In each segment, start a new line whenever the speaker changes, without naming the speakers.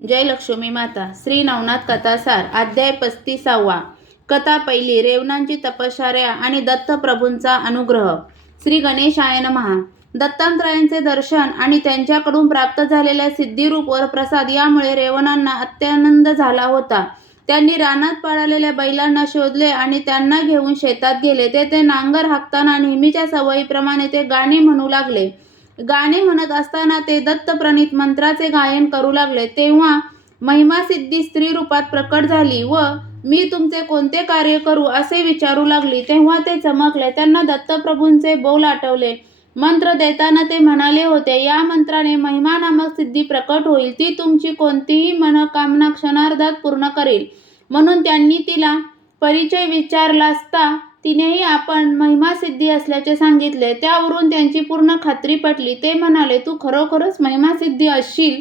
जय लक्ष्मी माता. श्री नवनाथ कथासार अध्याय पस्तीसावा. कथा पहिली रेवणांची तपश्चर्या आणि दत्तप्रभूंचा अनुग्रह. श्री गणेशायन महा दत्तात्रयांचे दर्शन आणि त्यांच्याकडून प्राप्त झालेल्या सिद्धिरूप वरप्रसाद यामुळे रेवणांना अत्यानंद झाला होता. त्यांनी रानात पळालेल्या बैलांना शोधले आणि त्यांना घेऊन शेतात गेले. तेथे नांगर हाकताना नेहमीच्या सवयीप्रमाणे ते गाणे म्हणू लागले. गाणे म्हणत असताना ते दत्तप्रणित मंत्राचे गायन करू लागले. तेव्हा महिमा सिद्धी स्त्री रूपात प्रकट झाली व मी तुमचे कोणते कार्य करू असे विचारू लागली. तेव्हा ते चमकले. त्यांना दत्तप्रभूंचे बोल आठवले. मंत्र देताना ते म्हणाले होते या मंत्राने महिमा नामक सिद्धी प्रकट होईल. ती तुमची कोणतीही मनोकामना क्षणार्धात पूर्ण करेल. म्हणून त्यांनी तिला परिचय विचारला असता तिनेही आपण महिमा सिद्धी असल्याचे सांगितले. त्यावरून त्यांची पूर्ण खात्री पटली. ते म्हणाले तू खरोखरच महिमा सिद्धी असशील?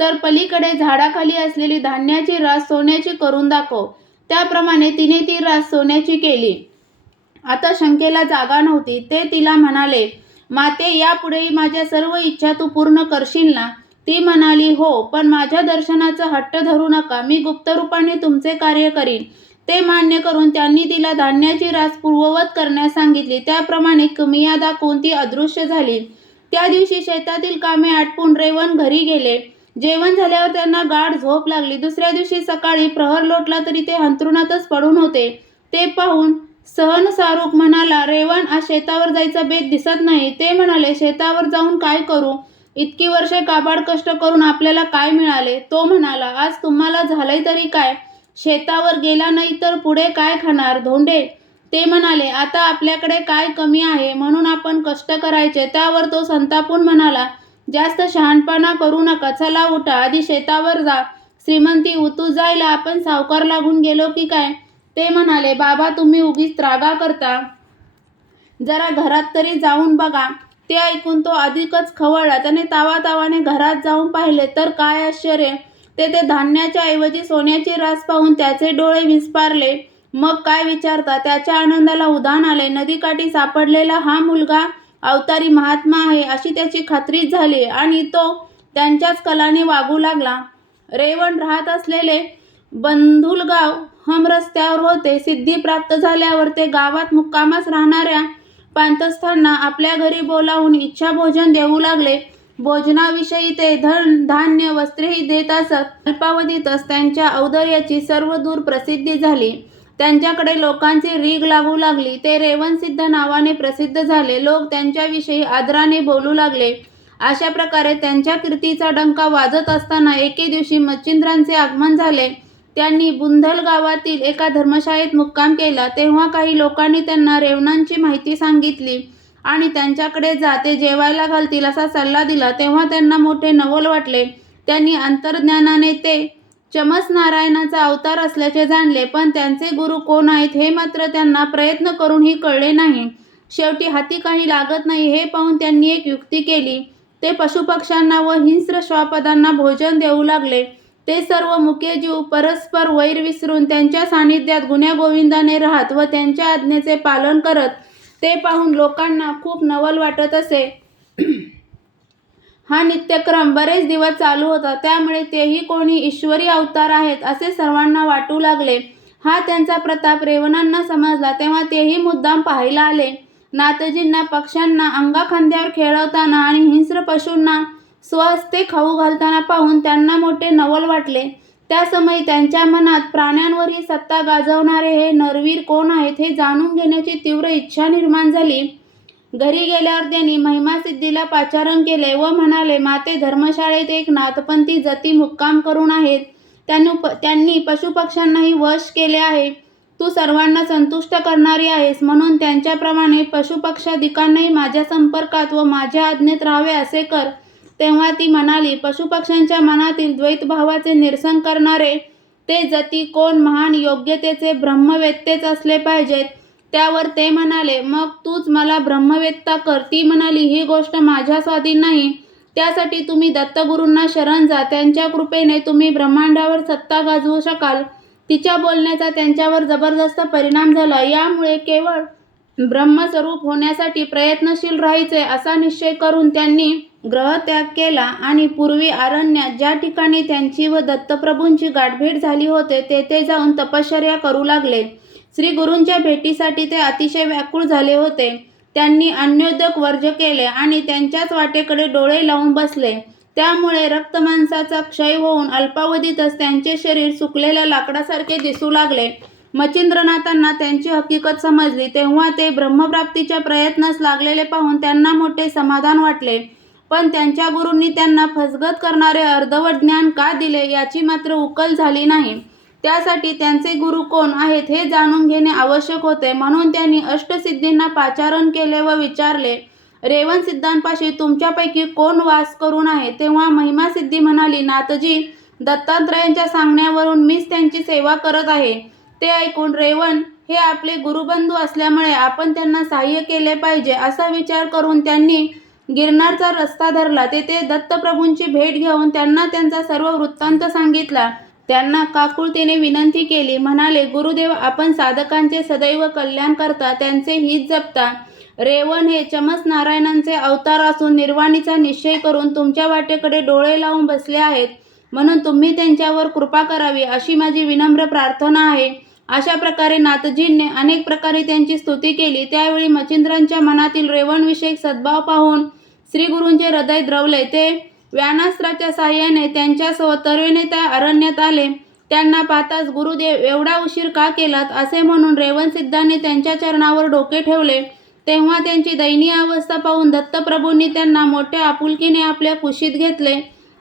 तर पलीकडे झाडाखाली असलेली धान्याची रास सोन्याची करून दाखव त्याप्रमाणे तिने ती रास सोन्याची केली. आता शंकेला जागा नव्हती. ते तिला म्हणाले माते यापुढेही माझ्या सर्व इच्छा तू पूर्ण करशील ना ती म्हणाली हो पण माझ्या दर्शनाचा हट्ट धरू नका. मी गुप्तरूपाने तुमचे कार्य करीन. ते मान्य करून त्यांनी तिला धान्याची रास पूर्ववत करण्यास सांगितली. त्याप्रमाणे कमिया दाखवून ती अदृश्य झाली? त्या दिवशी शेतातील कामे आटपून रेवण घरी गेले. जेवण झाल्यावर त्यांना गाढ झोप लागली. दुसऱ्या दिवशी सकाळी प्रहर लोटला तरी ते अंथरुणातच पडून होते. ते पाहून सहन सारूक म्हणाला रेवण आज शेतावर जायचा बेत दिसत नाही ते म्हणाले शेतावर जाऊन काय करू? इतकी वर्षे काबाड कष्ट करून आपल्याला काय मिळाले तो म्हणाला आज तुम्हाला झालंय तरी काय? शेतावर गेला नाही तर पुढे काय खाणार? धोंडे. ते म्हणाले आता आपल्याकडे काय कमी आहे म्हणून आपण कष्ट करायचे. त्यावर तो संतापून म्हणाला जास्त शहाणपणा करू नका. चला उठा. आधी शेतावर जा. श्रीमंती उतू जायला आपण सावकार लागून गेलो की काय? ते म्हणाले बाबा तुम्ही उगीच त्रागा करता. जरा घरात तरी जाऊन बघा. ते ऐकून तो अधिकच खवळला. त्याने तावातावाने घरात जाऊन पाहिले तर काय आश्चर्य. तेथे धान्याच्या ऐवजी सोन्याची रास पाहून त्याचे डोळे विस्पारले. मग काय विचारता? त्याच्या आनंदाला उधाण आले. नदीकाठी सापडलेला हा मुलगा अवतारी महात्मा आहे अशी त्याची खात्री झाली आणि तो त्यांच्याच कलाने वागू लागला. रेवण राहत असलेले बंधुलगाव हम रस्त्यावर होते. सिद्धी प्राप्त झाल्यावर ते गावात मुक्कामास राहणाऱ्या पांतस्थांना आपल्या घरी बोलावून इच्छा भोजन देऊ लागले. भोजनाविषयी ते धन धान्य वस्त्रेही देत असत. अल्पावधीतच त्यांच्या औदर्याची सर्व दूर प्रसिद्धी झाली. त्यांच्याकडे लोकांची रीग लागू लागली. ते रेवणसिद्ध नावाने प्रसिद्ध झाले. लोक त्यांच्याविषयी आदराने बोलू लागले. अशा प्रकारे त्यांच्या कीर्तीचा डंका वाजत असताना एके दिवशी मच्छिंद्रांचे आगमन झाले. त्यांनी बुंधल गावातील एका धर्मशाळेत मुक्काम केला. तेव्हा काही लोकांनी त्यांना रेवणांची माहिती सांगितली. आणि त्यांच्याकडे जा ते जेवायला घालतील असा सल्ला दिला तेव्हा त्यांना मोठे नवल वाटले. त्यांनी अंतर्ज्ञानाने ते चमस नारायणाचा अवतार असल्याचे जाणले पण त्यांचे गुरु कोण आहेत हे मात्र त्यांना प्रयत्न करूनही कळले नाही. शेवटी हाती काही लागत नाही हे पाहून त्यांनी एक युक्ती केली. ते पशुपक्ष्यांना व हिंस्र श्वापदांना भोजन देऊ लागले. ते सर्व मुकेजीव परस्पर वैर विसरून त्यांच्या सानिध्यात गुण्यागोविंदाने राहत व त्यांच्या आज्ञेचे पालन करत ते पाहून लोकांना खूप नवल वाटत असे. हा नित्यक्रम बरेच दिवस चालू होता. त्यामुळे तेही कोणी ईश्वरी अवतार आहेत असे सर्वांना वाटू लागले. हा त्यांचा प्रताप रेवणांना समजला. तेव्हा तेही मुद्दाम पाहायला आले. नातजींना पक्ष्यांना अंगाखांद्यावर खेळवताना आणि हिंस्र पशूंना स्वहस्ते खाऊ घालताना पाहून त्यांना मोठे नवल वाटले. त्या समयी त्यांच्या मनात प्राण्यांवरही सत्ता गाजवणारे हे नरवीर कोण आहेत हे जाणून घेण्याची तीव्र इच्छा निर्माण झाली. घरी गेल्यावर त्यांनी महिमासिद्धीला पाचारण केले व म्हणाले माते धर्मशाळेत एक नाथपंथी जती मुक्काम करून आहेत. त्यांनी त्यांनी पशुपक्ष्यांनाही वश केले आहे. तू सर्वांना संतुष्ट करणारी आहेस. म्हणून त्यांच्याप्रमाणे पशुपक्षाधिकांनाही माझ्या संपर्कात व माझ्या आज्ञेत राहावे असे कर. तेव्हा ती म्हणाली पशुपक्ष्यांच्या मनातील द्वैतभावाचे निरसन करणारे ते जती कोण महान योग्यतेचे ब्रह्मवेत्तेच असले पाहिजेत. त्यावर ते म्हणाले मग तूच मला ब्रह्मवेत्ता कर. ती म्हणाली ही गोष्ट माझ्या स्वाधीन नाही. त्यासाठी तुम्ही दत्तगुरूंना शरण जा. त्यांच्या कृपेने तुम्ही ब्रह्मांडावर सत्ता गाजवू शकाल. तिच्या बोलण्याचा त्यांच्यावर जबरदस्त परिणाम झाला. यामुळे केवळ ब्रह्मस्वरूप होण्यासाठी प्रयत्नशील राहायचे असा निश्चय करून त्यांनी ग्रहत्याग केला आणि पूर्वी अरण्यात ज्या ठिकाणी त्यांची व दत्तप्रभूंची गाठभेट झाली होते तेथे जाऊन तपश्चर्या करू लागले. श्री गुरूंच्या भेटीसाठी ते अतिशय व्याकुळ झाले होते. त्यांनी अन्योदक वर्ज केले आणि त्यांच्याच वाटेकडे डोळे लावून बसले. त्यामुळे रक्तमांसाचा क्षय होऊन अल्पावधीतच त्यांचे शरीर सुकलेल्या लाकडासारखे दिसू लागले. मच्छिंद्रनाथांना त्यांची हकीकत समजली तेव्हा ते ब्रह्मप्राप्तीच्या प्रयत्नास लागलेले पाहून त्यांना मोठे समाधान वाटले. पण त्यांच्या गुरूंनी त्यांना फसगत करणारे अर्धवट ज्ञान का दिले याची मात्र उकल झाली नाही. त्यासाठी त्यांचे गुरु कोण आहेत हे जाणून घेणे आवश्यक होते. म्हणून त्यांनी अष्टसिद्धींना पाचारण केले व विचारले रेवण सिद्धांपाशी तुमच्यापैकी कोण वास करून आहे? तेव्हा महिमा सिद्धी म्हणाली नाथजी दत्तात्रयांच्या सांगण्यावरून मीच त्यांची सेवा करत आहे. ते ऐकून रेवण हे आपले गुरुबंधू असल्यामुळे आपण त्यांना सहाय्य केले पाहिजे असा विचार करून त्यांनी गिरनारचा रस्ता धरला. तेथे दत्तप्रभूंची भेट घेऊन त्यांना त्यांचा सर्व वृत्तांत सांगितला. त्यांना काकुळतीने विनंती केली. म्हणाले गुरुदेव आपण साधकांचे सदैव कल्याण करता त्यांचे हित जपता. रेवण हे चमस नारायणांचे अवतार असून निर्वाणीचा निश्चय करून तुमच्या वाटेकडे डोळे लावून बसले आहेत. म्हणून तुम्ही त्यांच्यावर कृपा करावी अशी माझी विनम्र प्रार्थना आहे. अशा प्रकारे नाथजींनी अनेक प्रकारे त्यांची स्तुती केली. त्यावेळी मच्छिंद्रांच्या मनातील रेवणविषयक सद्भाव पाहून श्री गुरूंचे हृदय द्रवले. ते व्यानास्त्राच्या साह्याने त्यांच्यासह तऱ्हेने त्या अरण्यात आले. त्यांना पाहताच गुरुदेव एवढा उशीर का केलात? असे म्हणून रेवण सिद्धांनी त्यांच्या चरणावर डोके ठेवले. तेव्हा त्यांची दयनीय अवस्था पाहून दत्तप्रभूंनी त्यांना मोठ्या आपुलकीने आपल्या कुशीत घेतले.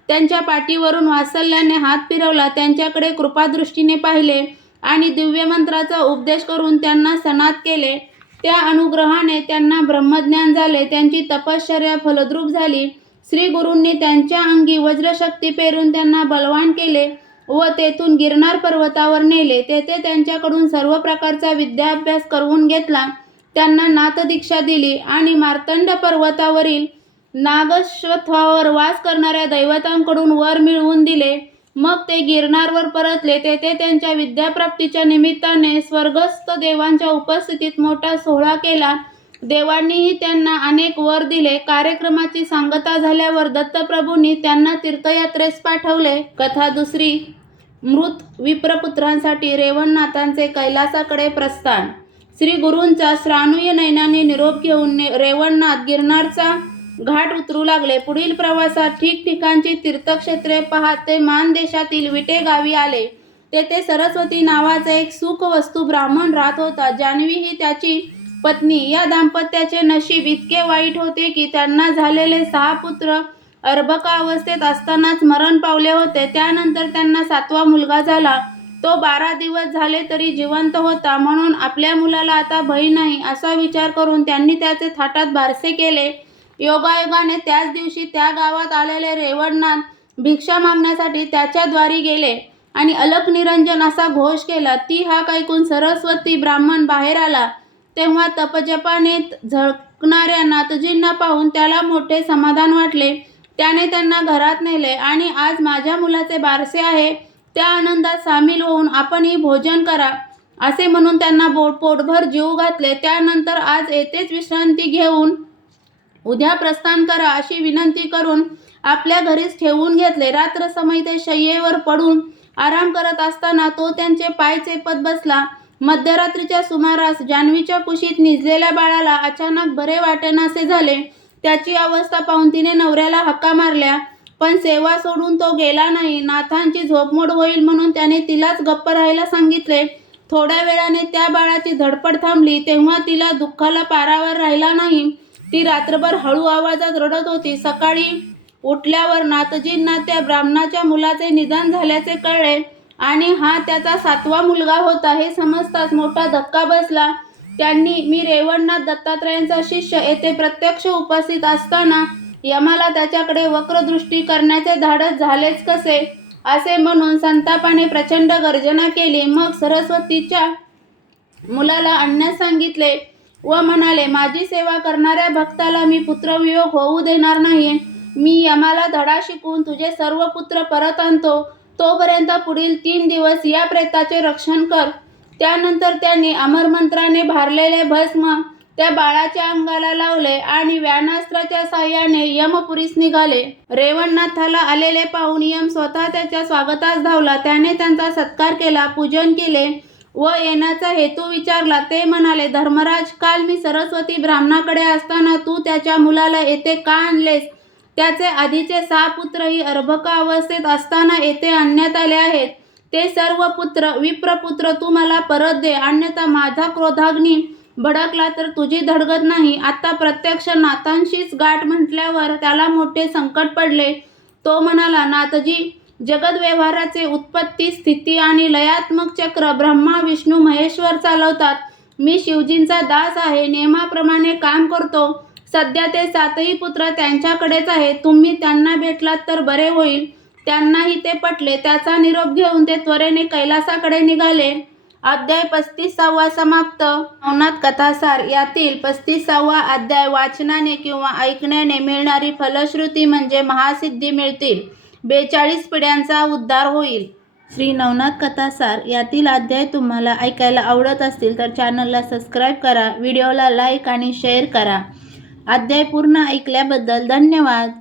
त्यांच्या पाठीवरून वासल्याने हात फिरवला. त्यांच्याकडे कृपादृष्टीने पाहिले. आणि दिव्य मंत्राचा उपदेश करून त्यांना सनात केले. त्या अनुग्रहाने त्यांना ब्रह्मज्ञान झाले. त्यांची तपश्चर्या फलद्रूप झाली. श्री गुरूंनी त्यांच्या अंगी वज्रशक्ती पेरून त्यांना बलवान केले व तेथून गिरनार पर्वतावर नेले. तेथे त्यांच्याकडून सर्व प्रकारचा विद्याभ्यास करवून घेतला. त्यांना नातदीक्षा दिली आणि मार्तंड पर्वतावरील नागश्वत्वावर वास करणाऱ्या दैवतांकडून वर मिळवून दिले. मग ते गिरनारवर परतले. तेथे त्यांच्या विद्याप्राप्तीच्या निमित्ताने स्वर्गस्थ देवांच्या उपस्थितीत मोठा सोहळा केला. देवांनीही त्यांना अनेक वर दिले. कार्यक्रमाची सांगता झाल्यावर दत्तप्रभूंनी त्यांना तीर्थयात्रेस पाठवले. कथा दुसरी मृत विप्रपुत्रांसाठी रेवणनाथांचे कैलासाकडे प्रस्थान. श्री गुरूंचा श्राणूय नयनाने निरोप घेऊन ने- रेवणनाथ गिरनारचा घाट उतरू लागले. पुढील प्रवासात ठिकठिकाणची तीर्थक्षेत्रे पाहत ते मानदेशातील विटे गावी आले. तेथे सरस्वती नावाचा एक सुख वस्तू ब्राह्मण राहत होता. जान्हवी ही त्याची पत्नी या दाम्पत्याचे नशीब इतके वाईट होते की त्यांना झालेले सहा पुत्र अर्भका अवस्थेत असतानाच मरण पावले होते. त्यानंतर त्यांना सातवा मुलगा झाला. तो बारा दिवस झाले तरी जिवंत होता. म्हणून आपल्या मुलाला आता भय नाही असा विचार करून त्यांनी त्याचे थाटात बारसे केले. योगायोगाने त्याच दिवशी त्या गावात आलेले रेवणनाथ भिक्षा मागण्यासाठी त्याच्या द्वारी गेले आणि अलक निरंजन असा घोष केला. ती हा ऐकून सरस्वती ब्राह्मण बाहेर आला. तेव्हा तपजपाने झळकणाऱ्या नाथजींना पाहून त्याला मोठे समाधान वाटले. त्याने त्यांना घरात नेले आणि आज माझ्या मुलाचे बारसे आहे. त्या आनंदात सामील होऊन आपणही भोजन करा असे म्हणून त्यांना बो पोटभर जीव घातले. त्यानंतर आज येथेच विश्रांती घेऊन उद्या प्रस्थान करा अशी विनंती करून आपल्या घरीच ठेवून घेतले. रात्र समय ते शय्येवर पडून आराम करत असताना तो त्यांचे पाय चेपत बसला. मध्यरात्रीच्या सुमारास जान्हवीच्या कुशीत निजलेल्या बाळाला अचानक बरे वाटेनासे झाले. त्याची अवस्था पाहून तिने नवऱ्याला हक्का मारल्या. पण सेवा सोडून तो गेला नाही. नाथांची झोपमोड होईल म्हणून त्याने तिलाच गप्प राहायला सांगितले. थोड्या वेळाने त्या बाळाची धडपड थांबली. तेव्हा तिला दुःखाला पारावर राहिला नाही. ती रात्रभर हळू आवाजात रडत होती. सकाळी उठल्यावर नातजींना त्या ब्राह्मणाच्या मुलाचे निधन झाल्याचे कळले आणि हा त्याचा सातवा मुलगा होता हे समजताच मोठा धक्का बसला. त्यांनी मी रेवणनाथ दत्तात्रयांचा शिष्य येथे प्रत्यक्ष उपस्थित असताना यमाला त्याच्याकडे वक्रदृष्टी करण्याचे धाडस झालेच कसे? असे म्हणून संतापाने प्रचंड गर्जना केली. मग सरस्वतीच्या मुलाला आणण्यास सांगितले. व म्हणाले माझी सेवा करणाऱ्या भक्ताला मी पुत्रवियोग होऊ देणार नाही मी यमाला धडा शिकवून तुझे सर्व पुत्र परत आणतो. तोपर्यंत पुढील तीन दिवस या प्रेताचे रक्षण कर. त्यानंतर त्यांनी अमरमंत्राने भारलेले भस्म त्या बाळाच्या अंगाला लावले आणि व्यानास्त्राच्या साह्याने यमपुरीस निघाले. रेवणनाथाला आलेले पाहून यम स्वतः त्याच्या स्वागतास धावला. त्याने त्यांचा सत्कार केला पूजन केले. व येण्याचा हेतू विचारला. ते म्हणाले धर्मराज काल मी सरस्वती ब्राह्मणाकडे असताना तू त्याच्या मुलाला येथे का आणलेस? त्याचे आधीचे सहा पुत्रही अर्भका अवस्थेत असताना येथे आणण्यात आले आहेत. ते सर्व पुत्र विप्रपुत्र तू मला परत दे. अन्यथा माझा क्रोधाग्नी भडकला तर तुझी धडगत नाही. आता प्रत्यक्ष नाथांशीच गाठ म्हटल्यावर त्याला मोठे संकट पडले. तो म्हणाला नाथजी जगद व्यवहाराचे उत्पत्ती स्थिती आणि लयात्मक चक्र ब्रह्मा विष्णू महेश्वर चालवतात. मी शिवजींचा दास आहे नियमाप्रमाणे काम करतो. सध्या ते सातही पुत्र त्यांच्याकडेच आहेत. तुम्ही त्यांना भेटलात तर बरे होईल. त्यांनाही ते पटले. त्याचा निरोप घेऊन ते त्वरेने कैलासाकडे निघाले. अध्याय पस्तीसावा समाप्त. नवनाथ कथासार यातील पस्तीसावा अध्याय वाचनाने किंवा ऐकण्याने मिळणारी फलश्रुती म्हणजे महासिद्धी मिळतील. बेचाळीस पिढ्यांचा उद्धार होईल. श्री नवनाथ कथासार यातील अध्याय तुम्हाला ऐकायला आवडत असतील तर चॅनलला सबस्क्राईब करा व्हिडिओला लाईक आणि शेअर करा. अध्याय पूर्ण ऐकल्याबद्दल धन्यवाद.